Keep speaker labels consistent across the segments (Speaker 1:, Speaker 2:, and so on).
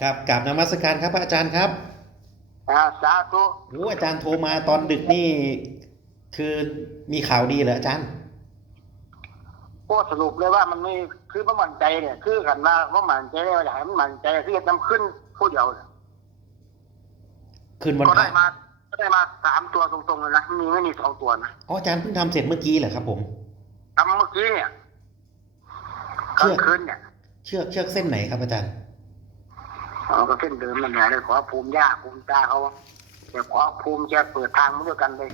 Speaker 1: ครับกราบนมัสการครับพระอาจารย์ครับ
Speaker 2: อ่าสาธุ
Speaker 1: โอ้อาจารย์โทรมาตอนดึกนี่ คือมีข่าวดีเหรออาจารย์
Speaker 2: ก็สรุปเลยว่ามันไม่คือว่ามั่นใจเนี่ย คือกันว่าว่ามั่นใจว่าอยากให้มันมั่นใจคือจะนำขึ้นผู้เดียวเนี่ย
Speaker 1: คืนวัน
Speaker 2: ก็
Speaker 1: พ
Speaker 2: ได้
Speaker 1: ระ
Speaker 2: มาก็ได้มาสามตัวตรงๆเลยนะมีไม่มีสองตัวนะ
Speaker 1: อ๋ออาจารย์เพิ่งทำเสร็จเมื่อกี้เหรอครับ ผม
Speaker 2: ทำเมื่อกี้เนี่ยก
Speaker 1: เชื่
Speaker 2: ลา
Speaker 1: อ
Speaker 2: งคืนเนี่ย
Speaker 1: เชือกเชือกเส้นไหนครับอาจารย์
Speaker 2: เอาก็ขึ้นเดิมมันแหละเลยขอภูมิย่าภูมิตาเขาจะขอภูมิจะเปิดทางมาด้วยกันเลย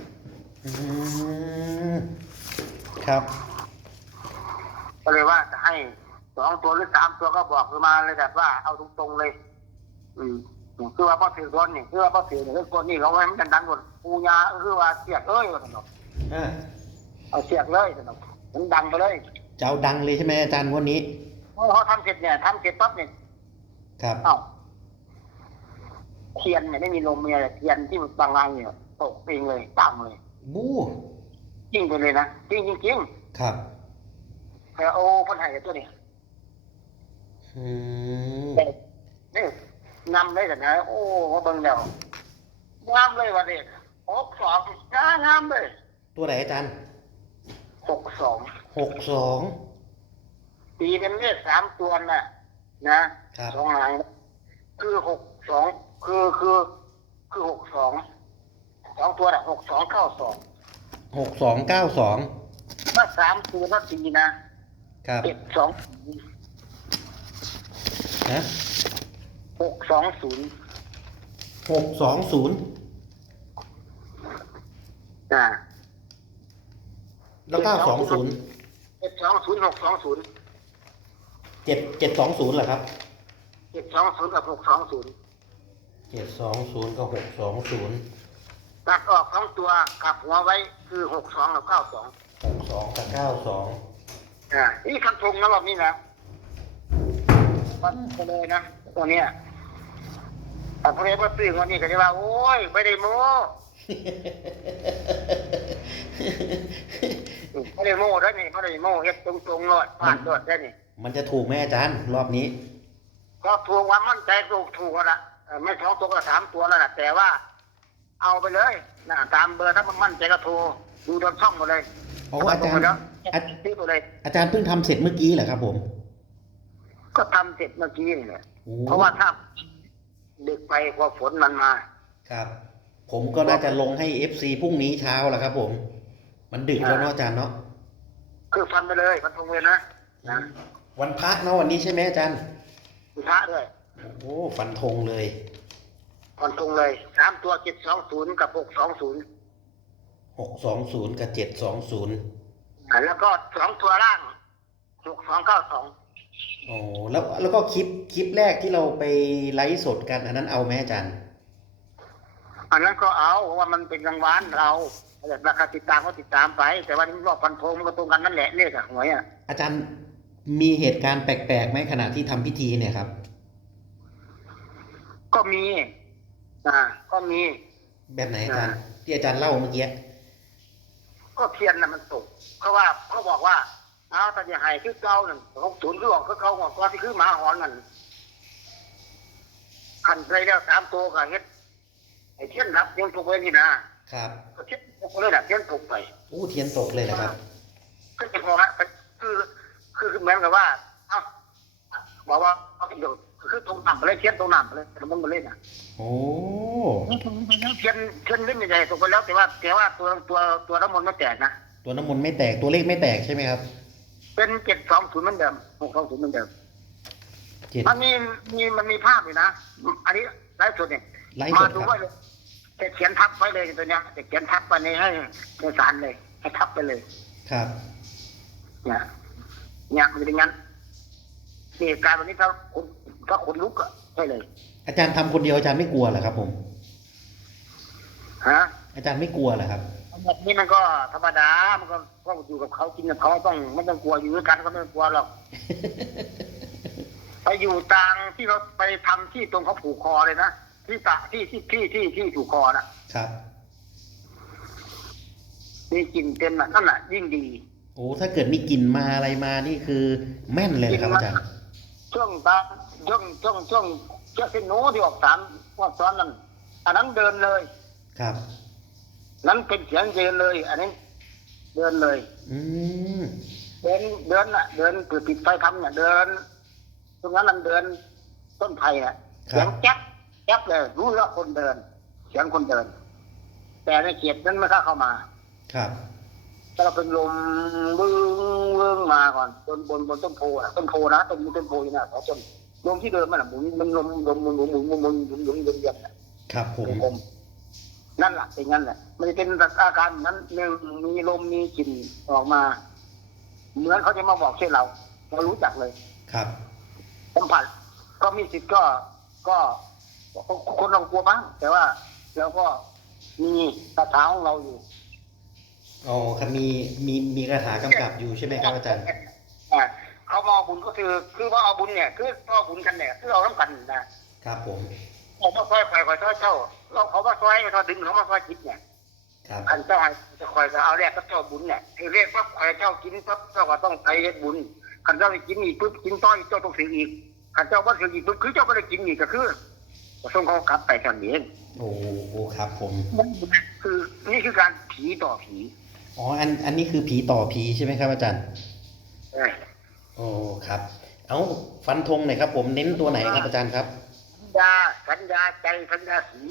Speaker 1: อืมครับ
Speaker 2: ก็เลยว่าจะให้สองตัวหรือสามตัวก็บอกมาเลยแบบว่าเอาตรงๆเลย อืมคือว่าพ่อถือคนนี่คือว่าพ่อถือเนี่ยคนนี่เขาให้มันดังหมดปูยาคือว่าเสียกเอ้ยว่าสนอก
Speaker 1: อ่า
Speaker 2: เอาเสียกเลยสนอกมันดังไปเลย
Speaker 1: จะเอาดังเลยใช่ไหมอาจารย์งวันนี้
Speaker 2: เพราะเขาทำเสร็จเนี่ยทำเสร็จปั๊บเนี่ย
Speaker 1: ครับ
Speaker 2: เอ้า เทียนเนี่ยไม่มีลมมีอะไรเทียนที่มันบางงานเนี่ยตกเองเลยตั้งเลย
Speaker 1: บู้
Speaker 2: จริงไปเลยนะจริงจริงจริง
Speaker 1: ครับ
Speaker 2: แต่โอ้คนไทยตัวนี้
Speaker 1: อืม
Speaker 2: เด็กนี่นำได้แต่ไหนโอ้มาเบิ่งแล้วงามเลยวันนี้หกสองงามงามเลย
Speaker 1: ตัวไหนอาจารย์
Speaker 2: หกสอง
Speaker 1: หกสอง
Speaker 2: ตีเป็นเลขสามตัวน่ะ นะครับสองหางคือหกสอง คือคือคือหกสองสองตัวน่ะหกสองเข้าสอง
Speaker 1: หกสองเก้าสอง
Speaker 2: ถ้าสามตัวถ้าตีนะครับเจ็ดสอง
Speaker 1: ฮะ
Speaker 2: หกสองศูนย์
Speaker 1: หกสองศูนย์
Speaker 2: อ่า
Speaker 1: แล้วเก้าสองศูนย์
Speaker 2: เจ็ดสองศูนย์หกสองศูนย์
Speaker 1: เจ็ดเจ็ดสองศูนย์เหรอครับ
Speaker 2: เจ็ดสองศูนย์กับหกสองศูนย์
Speaker 1: เจ็ดสองศูนย์กับหกสองศูนย์
Speaker 2: ตัดออกสองตัวกลับหัวไว้คือหกสองกับเก้าสอง
Speaker 1: หกสองกับเก้าสอง
Speaker 2: อ่านี่คันธงนะรอบนี้นะมันไปเลยนะตัวเนี้ยแต่พอเรียกว่าตื่นวันนี้ก็จะว่าโอ้ยไม่ได้โม้ไม่ได้โม้ได้วนี่ไม่ได้โม้เฮ็ดตรงๆเลยพลาดด้วยได้นี่
Speaker 1: มันจะถูกไหมอาจารย์ รอบนี้
Speaker 2: ก็ถูกความมั่นใจถูกถูกแล้วละเออ ไม่สองตัวก็สามตัวแล้วล่ะแต่ว่า เอาไปเลยนะตามเบอร์ถ้ามันมั่นใจก็โทรดูโดนช่องหมดเลย
Speaker 1: อ๋ออาจารย์
Speaker 2: เแล้ว
Speaker 1: อา
Speaker 2: ซื้อไปเลย
Speaker 1: อาจารย์เพิ่งทำเสร็จเมื่อกี้เหรอครับผม
Speaker 2: ก็ทำเสร็จเมื่อกี้นี่แหละ
Speaker 1: โอ้
Speaker 2: เพราะว่าถ้าดึกไปพอฝนมันมา
Speaker 1: ครับ ผมก็น่าจะลงให้เอฟซีพรุ่งนี้เช้าแหละครับผม มันดึกแล้วเนาะอาจารย์เนาะ
Speaker 2: คือฟันไปเลยฟันตรงเลยนะนะ
Speaker 1: วันพระเนาะวันนี้ใช่ไหมอาจารย์
Speaker 2: มีพระด้วย
Speaker 1: โอ้ฟันธงเลย
Speaker 2: ฟันตรงเลยสามตัวเจ็ดสองศูนย์กับหกสองศูนย์
Speaker 1: หกสองศูนย์กับเจ็ดสองศูนย์
Speaker 2: แล้วก็สองตัวล่างหกสองเก้าสอง
Speaker 1: โอ้แล้วแล้วก็คลิปคลิปแรกที่เราไปไลฟ์สดกันอันนั้นเอาไหมอาจารย์
Speaker 2: อันนั้นก็เอาเพราะว่ามันเป็นรางวัลเราแต่ราคาติดตามก็ติดตามไป แต่ว่านี่รอบฟันธงมันก็ตรงกันนั่นแหละเลขอะหวยอะ
Speaker 1: อาจารย์มีเหตุการณ์แปลกๆไหมขณะที่ทำพิธีเนี่ยครับ
Speaker 2: ก็มีอ่าก็มี
Speaker 1: แบบไหนอาจารย์ที่อาจารย์เล่าเมื่อกี้
Speaker 2: ก็เทียนน่ะมันตกเพราะว่าเขาบอกว่าเอาแต่อย่าให้คือเก่านั่นหกศูนย์คือออกคือเขาบอกว่าที่คือหมาหอนนั่นขันไปแล้วสามตัวก็เฮ็ดไอ้เทียนรับยังตกไปนี่นะครับก็เทียนตกไปเลยนะเทียนตกไป
Speaker 1: อู้เทียนตกเลยนะครับ
Speaker 2: ก็จะพอฮะคือคือ คือเหมือนกับว่า เอ้าบอกว่าเอาเดี๋ยว คือตรงน้ำไปเลยเทียนตรงน้ำไปเลยแต่มันมาเล่นอะ
Speaker 1: โอ้
Speaker 2: เทียนเทียนเล่นใหญ่ๆตกไปแล้วแต่ว่าแต่ว่าตัวตัวตัวน้ำมันต์ไม่แตกนะ
Speaker 1: ตัวน้ำมนต์ไม่แตกตัวเลขไม่แตกใช่ไหมครับ
Speaker 2: เป็นเจ็ดสองศูนย์เหมือนเดิมหกสองศูนย์เหมือนเดิม
Speaker 1: เจ็ด
Speaker 2: มันมีมีมันมีภาพอยู่นะ อันนี้ไลฟ์สดเนี่ย
Speaker 1: ไลฟ์ส
Speaker 2: มา
Speaker 1: ด
Speaker 2: ดู
Speaker 1: ครับ
Speaker 2: ไว้เลยจะเขียนทับไว้เลยตัวเนี้ยจะเขียนทับไปในให้ในสารเลยให้ทับไปเลย
Speaker 1: ครับ
Speaker 2: เนี่ยเนี่ยมันเป็นงั้นเหตุการณ์วันนี้ถ้าคน ถ้าคนลุกอะใช่เลย
Speaker 1: อาจารย์ทำคนเดียวอาจารย์ไม่กลัวเหรอครับ ผม
Speaker 2: ฮะ
Speaker 1: อาจารย์ไม่กลัวเหรอครับ
Speaker 2: แบบนี้มันก็ธรรมดา มันก็ต้องอยู่กับเขากินกับเขาต้องไม่ต้องกลัวอยู่ด้วยกันก็ไม่ต้องกลัวหรอก ไปอยู่ต่างที่เราไปทำที่ตรงเขาผูกคอเลยนะที่ตะที่ที่ที่ที่ที่ผูกคอนะครับ มีกลิ่นเต็มน่ะนั่นน่ะยิ่งดี
Speaker 1: โอ้ถ้าเกิดมีกลิ่นมาอะไรมานี่คือ แม่นเลยนะครับอาจารย์
Speaker 2: ช่วงตา ช่วงช่วงช่วงเชือกเส้นหนูที่ออกสามว่าซ้อนนั้นอันนั้นเดินเลย
Speaker 1: ครับ
Speaker 2: นั้นเป็นเสียงเดินเลย อันนี้ เดินเลย
Speaker 1: อืม
Speaker 2: เดินเดินน่ะ เดินปิดปิดไฟทำเนี่ยเดิน ตรงนั้นมันเดินต้นไผ่อะเสียงแจ๊กแจ๊กเลย รู้แล้วคนเดิน เสียงคนเดิน แต่ในเขตนั้นไม่กล้าเข้ามา
Speaker 1: ครับ
Speaker 2: ถ้าเราเป็นลมวึ้งวึ้งมาก่อนบนบนบนต้นโพนะต้นโพนะต้นมีต้นโพอยู่นะสองต้น ลมที่เดินมันอะหมุนมันลมลมหมุนหมุนหมุนหมุนหมุนหมุนหมุนหมุนเย็นๆน่ะ
Speaker 1: ครับผม
Speaker 2: นั่นแหละเป็นงั้นแหละ มันจะเป็นอาการนั้นหนึ่งมีลมมีกลิ่นออกมา เหมือนเขาจะมาบอกเช่นเราเรารู้จักเลย
Speaker 1: ครับ
Speaker 2: สัมผัสก็มีสิทธิ์ก็ก็คนเรากลัวบ้างแต่ว่าเราก็มีคาถาของเราอยู่
Speaker 1: อ๋อครับมีมีมีคาถากำกับอยู่ใช่ไหมครับอาจารย์
Speaker 2: อ่า เขามาเอาบุญก็คือ คือว่าเอาบุญเนี่ย คือเอาบุญกันเนี่ยคือเอาน้ำกันนะครับ
Speaker 1: ผม
Speaker 2: ผมมาซอยคอยคอยซอยเจ้าเราเขามาซอยเขาดึงเขามาซอยคิดเนี่ย
Speaker 1: ครับ
Speaker 2: อันเจ้าให้จะคอยจะเอาแรกก็เจ้าบุญเนี่ยคือเรียกว่าคอยเจ้ากินปั๊บเจ้าก็ต้องไปเฮ็ดบุญขันเจ้าไปกินอีกปุ๊บกินต้อยเจ้าต้องถืออีกขันเจ้าว่าถืออีกปุ๊บคือเจ้าก็ได้กินอีกก็คือก็ส่งเขากลับไปกันเอง
Speaker 1: โอ้โอ้ครับ ผม
Speaker 2: คือนี่คือการผีต่อผี
Speaker 1: อ๋ออันอันนี้คือผีต่อผีใช่ไหมครับอาจารย์
Speaker 2: เอ อ
Speaker 1: โอ้ครับ เอาฟันธงหน่อยครับ ผมเน้นตัวไหนครับอาจารย์ครับ
Speaker 2: สัญญาสัญญาใจสัญญาสี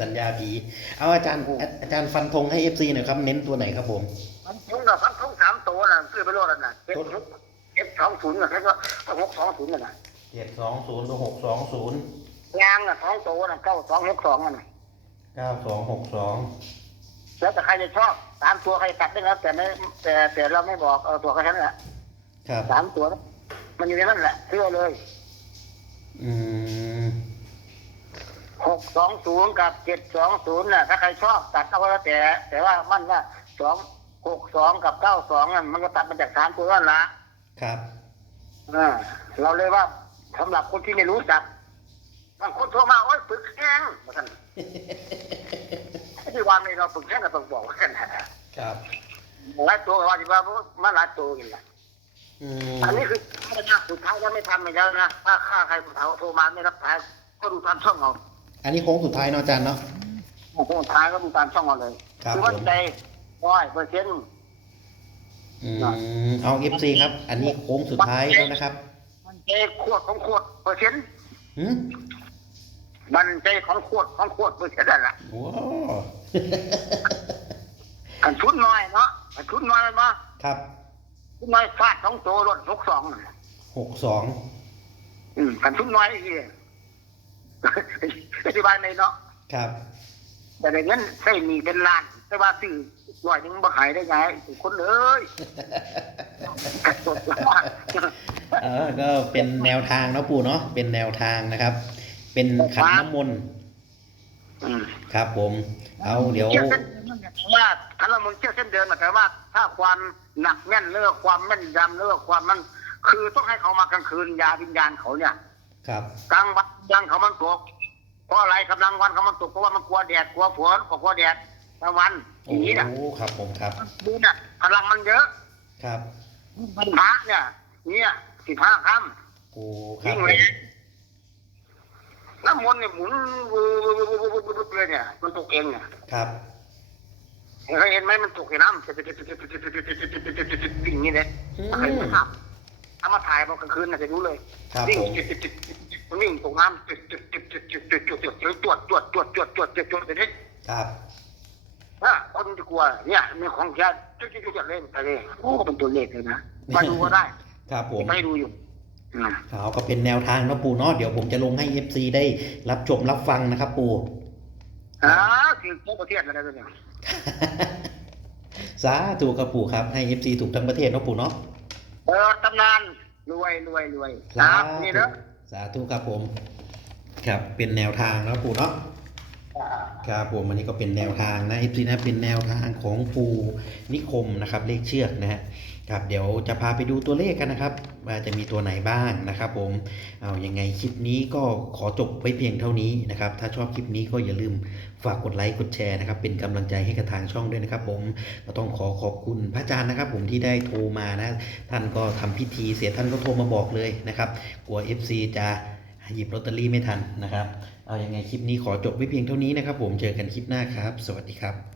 Speaker 1: สัญญาผีเอาอาจารย์อาอาจารย์ฟันธงให้เอฟซีหน่อยครับ เน้นตัวไหนครับผม
Speaker 2: มันทุ่งกับพันทุ่งสามตัวน่ะคือไปโลดน่ะเจ็ดหกเจ็ดสองศูนย์น่ะแค่ก็หกสองศูนย์น่ะ
Speaker 1: เจ็ดสองศูนย์หกสองศูนย์
Speaker 2: ยางน่ะสองตัวน่ะเก้าสองหกสองน่ะ
Speaker 1: เก้าสองหกสอง
Speaker 2: แล้วแต่ใครจะชอบสามตัวใครตัดได้แล้วแต่ไม่แต่แต่เราไม่บอกเออตัวแค่นั้นแหละ
Speaker 1: ครับ
Speaker 2: สามตัวนะมันอยู่ในนั้นแหละเชื่อเลย
Speaker 1: อืม
Speaker 2: หกสองศูนย์กับเจ็ดสองศูนย์น่ะถ้าใครชอบตัดเอาก็แล้วแต่ แต่ว่ามันว่าสองหกสองกับเก้าสองนั่นมันก็ตัดมาจากสามตัวนั่นละ
Speaker 1: ครับ
Speaker 2: อ่าเราเลยว่าสำหรับคนที่ไม่รู้จักบางคนโทรมาโอ้ยฝึกแข้งมาท่านที่วันนี้เราฝึกแข้งก็ต้องบอกกันนะครับหลายตัวก็ว่าที่ว่ามันหลายตัวกันละ
Speaker 1: อืม
Speaker 2: อันนี้คือถ้าจะสุดท้ายถ้าไม่ทำไม่ได้นะถ้าฆ่าใครเขาโทรมาไม่รับสายก็ดูตามช่องเอา
Speaker 1: อันนี้โค้งสุดท้ายเนาะอาจารย์เนาะ
Speaker 2: โอ้โหท้ายก็ดูตามช่องเอาเลย
Speaker 1: ครับ
Speaker 2: อว่า
Speaker 1: ผม
Speaker 2: ใจร้อยเปอร์เซ็นต์
Speaker 1: อืมเอาเอฟซีครับ อันนี้โค้งสุดท้ายแล้วนะครับ
Speaker 2: มันใจขวดของขวดเปอร์เซ็นต์
Speaker 1: หืม
Speaker 2: มันใจของขวดของขวดเปอร์เซ็นต์นั่นแหละ
Speaker 1: ว้าว
Speaker 2: กันชุดน้อยเนาะกันชุดน้อยมันมา
Speaker 1: ครับ
Speaker 2: ชุด น้อยฟาดสองตัวรถหกสองนั่นแหละ
Speaker 1: หกสอง
Speaker 2: อืมกันชุดน้อยอีกอธิบายในเนาะ
Speaker 1: ครับ
Speaker 2: แต่ในเงินใช้หนีเป็นล้าน แต่ว่าซื้อร้อยหนึงบ่ขายได้ไงคนเอ้ยสดมาก
Speaker 1: เออก็เป็นแนวทางเนาะปู่เนาะเป็นแนวทางนะครับ เป็นขันน้ำมนต์
Speaker 2: อืม
Speaker 1: ครับผม เอาเดี๋ยว
Speaker 2: เชื่อเส้นเดินมันหมายถึงว่าถ้าเรามึงเชื่อเส้นเดินหมายถึงว่า ถ้าความหนักแน่นเรื่องความแม่นยำเรื่องความมัน คือต้องให้เขามากลางคืนยาวิญญาณเขาเนี่ย
Speaker 1: ครับ
Speaker 2: กลางวันยังเขามันตกเพราะอะไรกำลังวันเขามันตกเพราะว่ามันกลัวแดดกลัวฝนก็กลัวแดดกลางวันอ
Speaker 1: โอ้
Speaker 2: ย่างนี้เนี่ย
Speaker 1: ครับผมครับ
Speaker 2: ดูเนี่ยพลังมันเยอะ
Speaker 1: ครับ
Speaker 2: มันพระเนี่ย เนี่ยสิบห้าคำ
Speaker 1: โอ้ครับ
Speaker 2: ยิ่ง
Speaker 1: ผ
Speaker 2: เล
Speaker 1: ม
Speaker 2: ย น้ำมนต์เนี่ยหมุนเลยเนี่ย มันตกเองเนี่ย
Speaker 1: ครับ
Speaker 2: เคยเห็นไหมมันตกในน้ำอย่างนี้เลย
Speaker 1: อืม
Speaker 2: เคยมาทำถ้ามาถ่ายตอนกลางคืนน่ะจะรู้เลย
Speaker 1: ครับ
Speaker 2: วิ่ง
Speaker 1: ผม
Speaker 2: มันวิ่งตกน้ำจุดจุดจุดจุดจุดจุดจุดจุดจวดจวดจวดจวดจวดจวดจวดไปนี่
Speaker 1: ครับ
Speaker 2: ถ้าคนจะกลัว เนี่ยมีของแค่จุดจุดจุดเล่นไปเลยโอ้เป็นตัวเลขเลยนะมาดูก็ได้
Speaker 1: ครับผม
Speaker 2: ไม่ดูอยู่อืม
Speaker 1: เอาก็เป็นแนวทางเนาะปู่เนาะเดี๋ยวผมจะลงให้เอฟซีได้รับชมรับฟังนะครับ ปู่
Speaker 2: อ่าคือทั่วประเทศอะไรเนี่ย
Speaker 1: สาธุครับปู่ครับให้เอฟซีถูกทั้งประเทศเนาะปู่เนาะ
Speaker 2: เออตำนานรวยรวยรวย
Speaker 1: สา
Speaker 2: ครับ
Speaker 1: ธุ
Speaker 2: นี่เด้อ
Speaker 1: สาธุครับผม ครับเป็นแนวทางเนาะปู่เนาะ
Speaker 2: อ่า
Speaker 1: ครับผมอันนี้ก็เป็นแนวทางนะเอฟซีนะเป็นแนวทางของปูนิคมนะครับ เลขเชือกนะฮะครับเดี๋ยวจะพาไปดูตัวเลขกันนะครับ ว่าจะมีตัวไหนบ้างนะครับผมเอาอยังไงคลิปนี้ก็ขอจบไว้เพียงเท่านี้นะครับ ถ้าชอบคลิปนี้ก็อย่าลืมฝากกดไลค์กดแชร์นะครับ เป็นกำลังใจให้กับทางช่องด้วยนะครับ ผมก็ต้องขอขอบคุณพระอาจารย์นะครับ ผมที่ได้โทรมานะ ท่านก็ทำพิธีเสร็จท่านก็โทรมาบอกเลยนะครับกลัว FC จะหยิบลอตเตอรี่ไม่ทันนะครับ เอาอยังไงคลิปนี้ขอจบไว้เพียงเท่านี้นะครับ ผมเจอกันคลิปหน้าครับ สวัสดีครับ